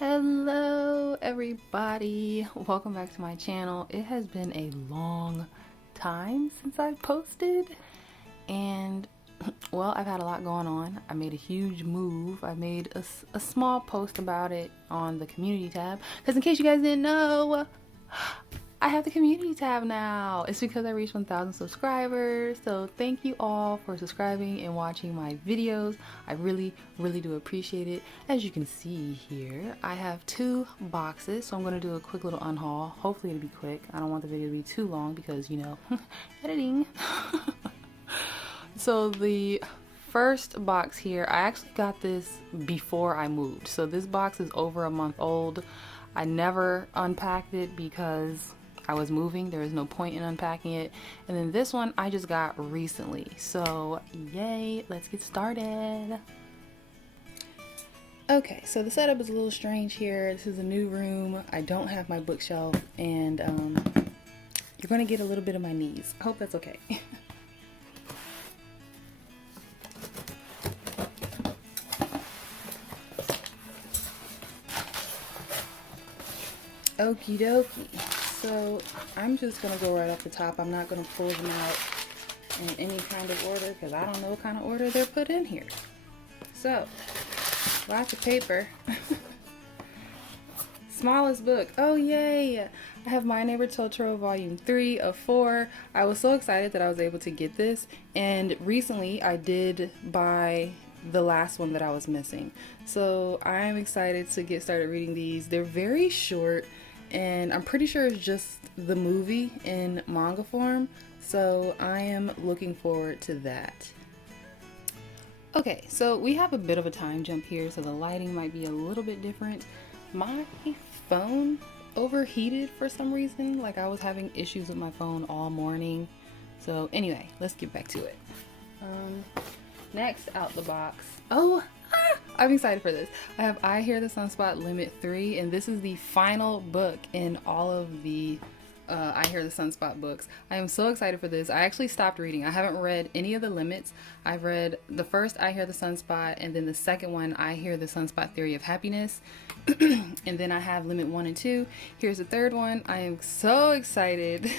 Hello everybody, welcome back to my channel. It has been a long time since I posted, and well, I've had a lot going on. I made a huge move. I made a small post about it on the community tab, because in case you guys didn't know, I have the community tab now. It's because I reached 1,000 subscribers. So thank you all for subscribing and watching my videos. I really do appreciate it. As you can see here, I have 2 boxes. So I'm going to do a quick little unhaul. Hopefully it'll be quick. I don't want the video to be too long because, you know, editing. So the first box here, I actually got this before I moved. So this box is over a month old. I never unpacked it because I was moving. There was no point in unpacking it. And then this one I just got recently. So yay, let's get started. Okay, so the setup is a little strange here. This is a new room. I don't have my bookshelf, and you're gonna get a little bit of my knees. I hope that's okay. Okie dokie. So I'm just gonna go right off the top. I'm not gonna pull them out in any kind of order because I don't know what kind of order they're put in here. So lots of paper. Smallest book. Oh yay! I have My Neighbor Totoro Volume 3 of 4. I was so excited that I was able to get this, and recently I did buy the last one that I was missing. So I'm excited to get started reading these. They're very short, and I'm pretty sure it's just the movie in manga form, so I am looking forward to that. Okay, so we have a bit of a time jump here, so the lighting might be a little bit different. My phone overheated for some reason. Like, I was having issues with my phone all morning. So anyway, let's get back to it. Next out the box. I'm excited for this. I have I Hear the Sunspot Limit 3, and this is the final book in all of the I Hear the Sunspot books. I am so excited for this. I actually stopped reading. I haven't read any of the limits. I've read the first I Hear the Sunspot, and then the second one, I Hear the Sunspot Theory of Happiness. And then I have Limit 1 and 2. Here's the third one. I am so excited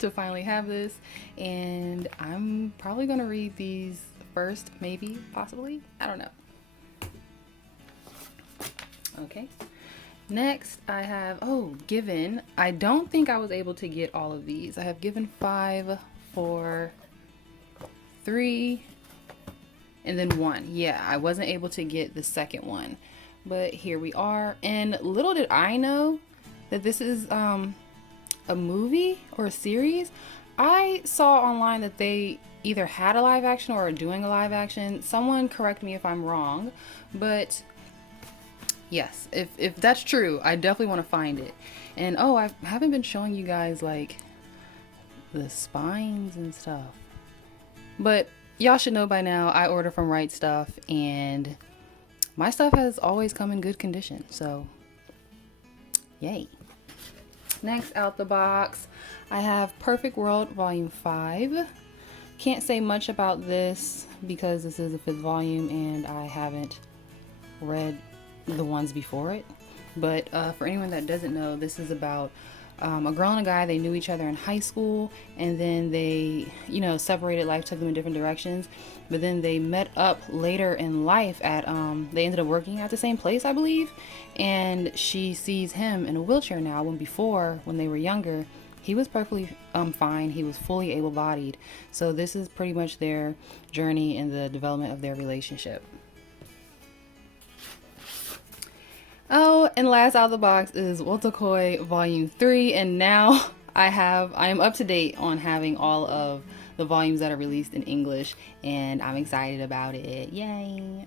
to finally have this, and I'm probably gonna read these first, maybe, possibly. I don't know. Okay, next I have Given. I don't think I was able to get all of these. I have Given 5, 4, 3, and then 1. Yeah, I wasn't able to get the second one, but here we are. And little did I know that this is a movie or a series. I saw online that they either had a live action or are doing a live action. Someone correct me if I'm wrong, but yes, if that's true, I definitely want to find it. And I haven't been showing you guys like the spines and stuff, but y'all should know by now I order from Right Stuff, and my stuff has always come in good condition, so yay. Next out the box, I have Perfect World Volume 5. Can't say much about this because this is the 5th volume and I haven't read the ones before it. But for anyone that doesn't know, this is about a girl and a guy. They knew each other in high school, and then they, separated. Life took them in different directions, but then they met up later in life at they ended up working at the same place, I believe, and she sees him in a wheelchair now, when before, when they were younger, he was perfectly fine. He was fully able-bodied. So this is pretty much their journey in the development of their relationship. And last out of the box is Wotakoi Volume 3, and now I am up to date on having all of the volumes that are released in English, and I'm excited about it. Yay!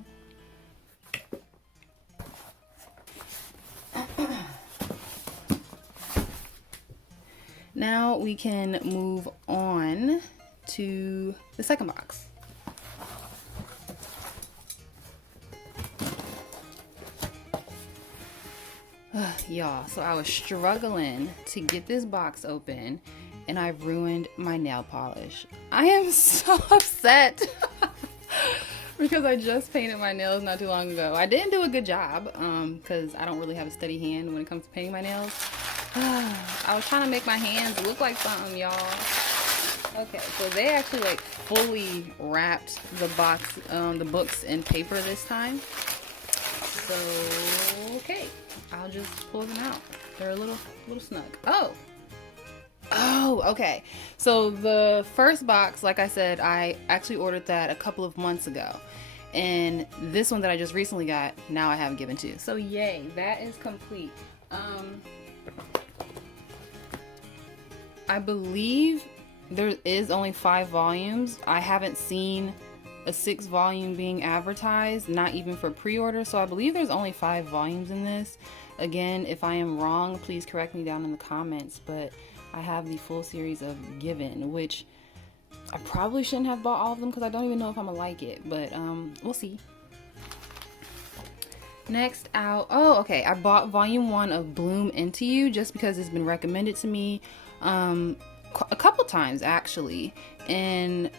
Now we can move on to the second box. Y'all, so I was struggling to get this box open, and I ruined my nail polish. I am so upset. because I just painted my nails not too long ago. I didn't do a good job because I don't really have a steady hand when it comes to painting my nails. I was trying to make my hands look like something, y'all. Okay, so they actually like fully wrapped the box, the books in paper this time. So, okay, I'll just pull them out. They're a little snug. Oh, okay. So the first box, like I said, I actually ordered that a couple of months ago. And this one that I just recently got, now I haven't given to. So yay, that is complete. I believe there is only 5 volumes. I haven't seen a 6th volume being advertised, not even for pre-order. So I believe there's only 5 volumes in this. Again, if I am wrong, please correct me down in the comments. But I have the full series of Given, which I probably shouldn't have bought all of them because I don't even know if I'm gonna like it. But we'll see. Next out, oh, okay, I bought volume 1 of Bloom Into You just because it's been recommended to me a couple times actually, and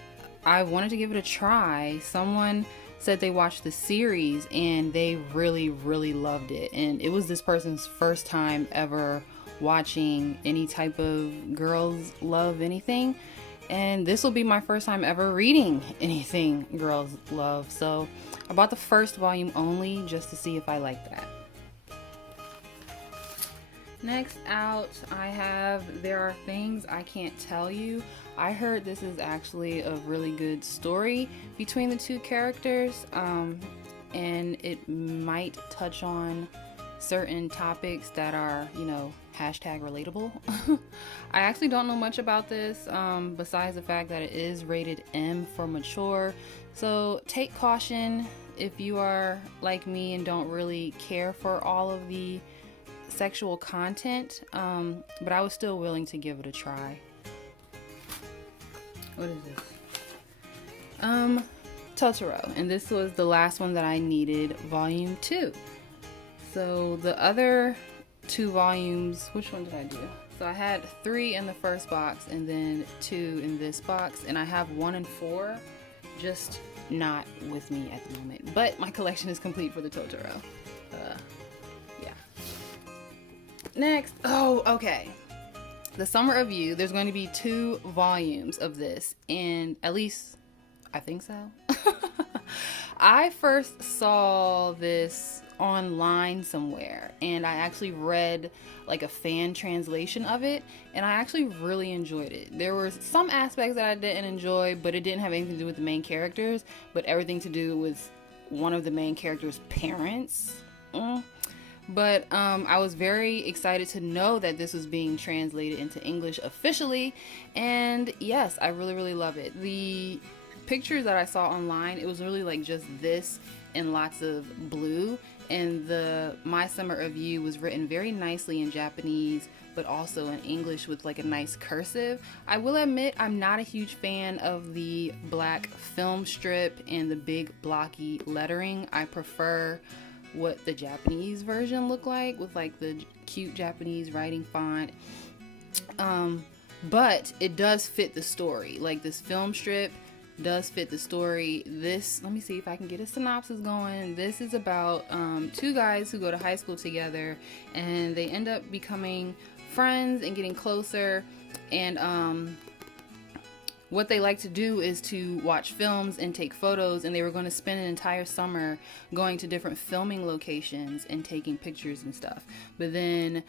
I wanted to give it a try. Someone said they watched the series and they really loved it, and it was this person's first time ever watching any type of girls love anything, and this will be my first time ever reading anything girls love. So I bought the first volume only just to see if I like that. Next out, I have There Are Things I Can't Tell You. I heard this is actually a really good story between the 2 characters, and it might touch on certain topics that are, you know, hashtag relatable. I actually don't know much about this, besides the fact that it is rated M for mature. So take caution if you are like me and don't really care for all of the sexual content, but I was still willing to give it a try. What is this? Totoro, and this was the last one that I needed, volume 2. So the other 2 volumes, which one did I do? So I had 3 in the first box and then 2 in this box, and I have 1 and 4 just not with me at the moment, but my collection is complete for the Totoro. Yeah. Next, oh, okay. The Summer of You, there's going to be 2 volumes of this, and at least I think so. I first saw this online somewhere, and I actually read like a fan translation of it, and I actually really enjoyed it. There were some aspects that I didn't enjoy, but it didn't have anything to do with the main characters, but everything to do with one of the main characters' parents. But I was very excited to know that this was being translated into English officially, and yes, I really love it. The pictures that I saw online, it was really like just this and lots of blue, and the My Summer of You was written very nicely in Japanese but also in English with like a nice cursive. I will admit I'm not a huge fan of the black film strip and the big blocky lettering. I prefer what the Japanese version looked like with like the cute Japanese writing font. But it does fit the story. Like this film strip does fit the story. This, let me see if I can get a synopsis going. This is about 2 guys who go to high school together, and they end up becoming friends and getting closer, and what they like to do is to watch films and take photos, and they were going to spend an entire summer going to different filming locations and taking pictures and stuff. But then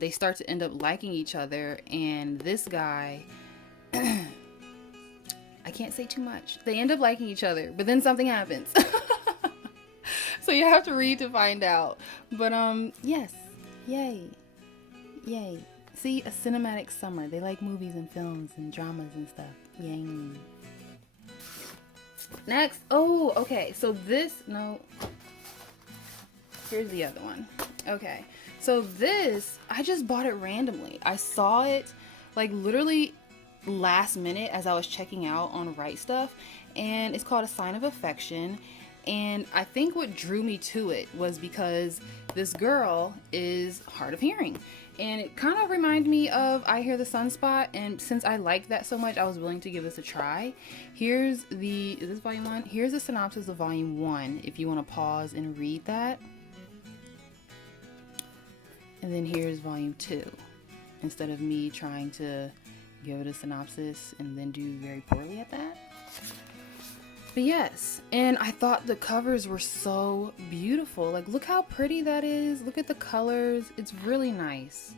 they start to end up liking each other, and this guy I can't say too much. They end up liking each other, but then something happens. So you have to read to find out. But yes, yay. See, a cinematic summer. They like movies and films and dramas and stuff. Yay. Next, oh, okay. So this, no. Here's the other one. Okay. So this, I just bought it randomly. I saw it like literally last minute as I was checking out on Right Stuff, and it's called A Sign of Affection, And I think what drew me to it was because this girl is hard of hearing. And it kind of reminded me of I Hear the Sunspot. And since I like that so much, I was willing to give this a try. Is this volume 1? Here's the synopsis of volume 1, if you want to pause and read that. And then here's volume 2, instead of me trying to give it a synopsis and then do very poorly at that. But yes, and I thought the covers were so beautiful. Like, look how pretty that is. Look at the colors. It's really nice.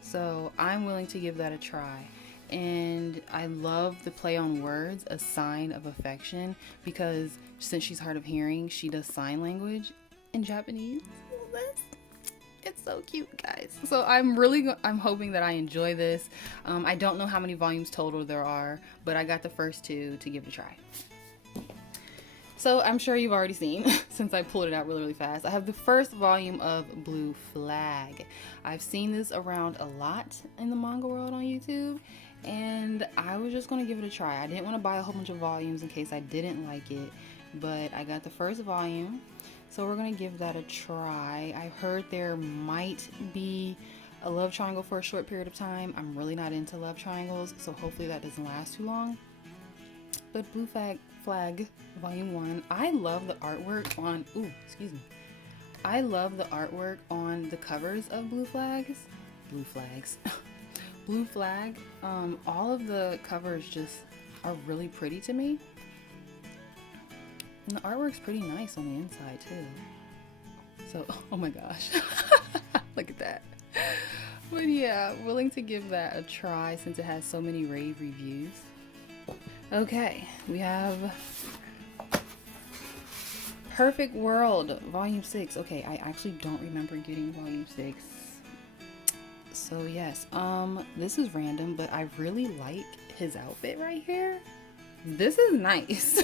So I'm willing to give that a try. And I love the play on words, a sign of affection, because since she's hard of hearing, she does sign language in Japanese. It's so cute, guys. So I'm hoping that I enjoy this. I don't know how many volumes total there are, but I got the first 2 to give it a try. So I'm sure you've already seen, since I pulled it out really fast, I have the first volume of Blue Flag. I've seen this around a lot in the manga world on YouTube, and I was just going to give it a try. I didn't want to buy a whole bunch of volumes in case I didn't like it, but I got the first volume, so we're going to give that a try. I've heard there might be a love triangle for a short period of time. I'm really not into love triangles, so hopefully that doesn't last too long. But Blue Flag volume 1, I love the artwork on I love the artwork on the covers of Blue Flag. All of the covers just are really pretty to me, and the artwork's pretty nice on the inside too. So, oh my gosh, look at that. But yeah, willing to give that a try since it has so many rave reviews. Okay, we have Perfect World, Volume 6. Okay, I actually don't remember getting Volume 6. So yes, this is random, but I really like his outfit right here. This is nice.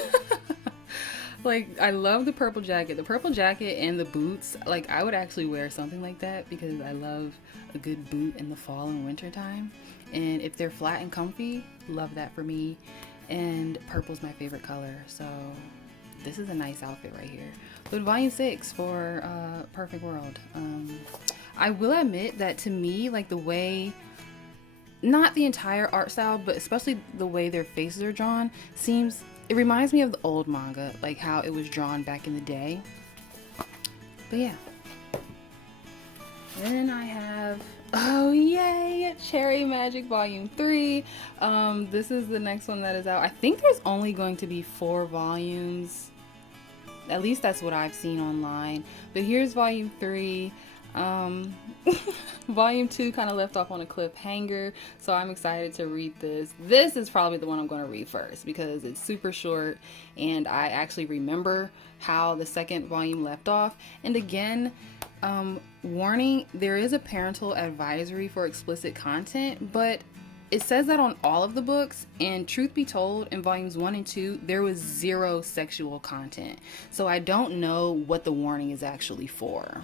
Like, I love the purple jacket. The purple jacket and the boots, like, I would actually wear something like that because I love a good boot in the fall and winter time. And if they're flat and comfy, love that for me. And purple's my favorite color, so this is a nice outfit right here. But volume 6 for Perfect World. I will admit that to me, like, the way, not the entire art style, but especially the way their faces are drawn, it reminds me of the old manga, like how it was drawn back in the day. But yeah. Then I have, oh yay, Cherry Magic Volume 3. This is the next one that is out. I think there's only going to be 4 volumes. At least that's what I've seen online. But here's Volume 3. Volume 2 kind of left off on a cliffhanger, so I'm excited to read this. This is probably the one I'm going to read first because it's super short and I actually remember how the second volume left off. And again, warning, there is a parental advisory for explicit content, but it says that on all of the books, and truth be told, in volumes 1 and 2 there was 0 sexual content, so I don't know what the warning is actually for.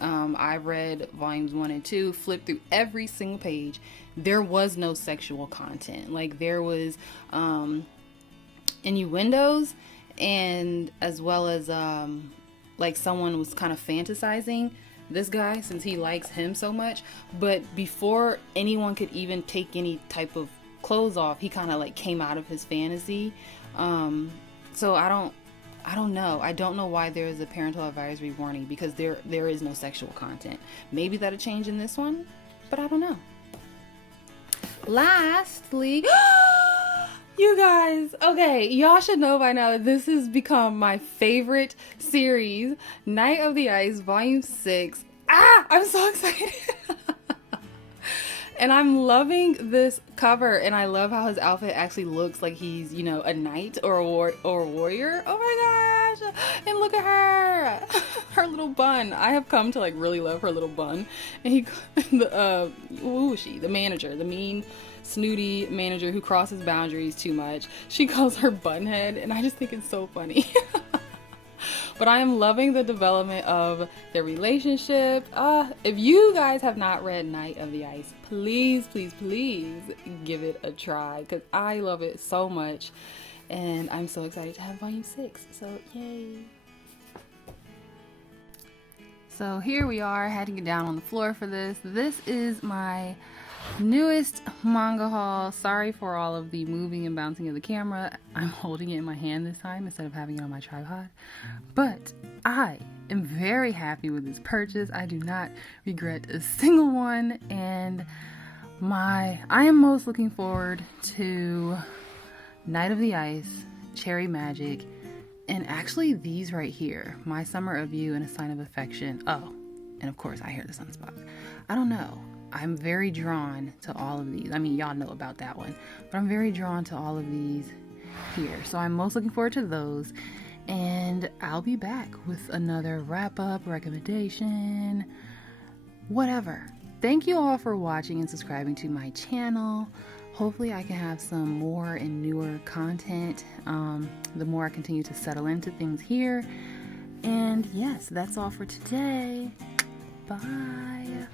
I read volumes 1 and 2, flipped through every single page. There was no sexual content. Like, there was innuendos, and as well as like someone was kind of fantasizing this guy since he likes him so much, but before anyone could even take any type of clothes off, he kind of like came out of his fantasy. So I don't know. I don't know why there is a parental advisory warning because there is no sexual content. Maybe that'll change in this one, but I don't know. Lastly, you guys, okay, y'all should know by now that this has become my favorite series, Night of the Ice, Volume 6. I'm so excited. And I'm loving this cover, and I love how his outfit actually looks like he's, you know, a knight or a warrior. Oh my gosh! And look at her, her little bun. I have come to like really love her little bun. And the manager, the mean, snooty manager who crosses boundaries too much. She calls her bunhead, and I just think it's so funny. But I am loving the development of their relationship. If you guys have not read Night of the Ice, please, please, please give it a try because I love it so much. And I'm so excited to have Volume 6. So, yay. So here we are. I had to get down on the floor for this. This is my newest manga haul. Sorry for all of the moving and bouncing of the camera. I'm holding it in my hand this time instead of having it on my tripod. But I am very happy with this purchase. I do not regret a single one, and I am most looking forward to Night of the Ice, Cherry Magic, and actually these right here, My Summer of You and A Sign of Affection. Oh, and of course I Hear the Sunspot. I don't know. I'm very drawn to all of these. I mean, y'all know about that one, but I'm very drawn to all of these here. So I'm most looking forward to those, and I'll be back with another wrap-up, recommendation, whatever. Thank you all for watching and subscribing to my channel. Hopefully I can have some more and newer content the more I continue to settle into things here. And yes, that's all for today. Bye.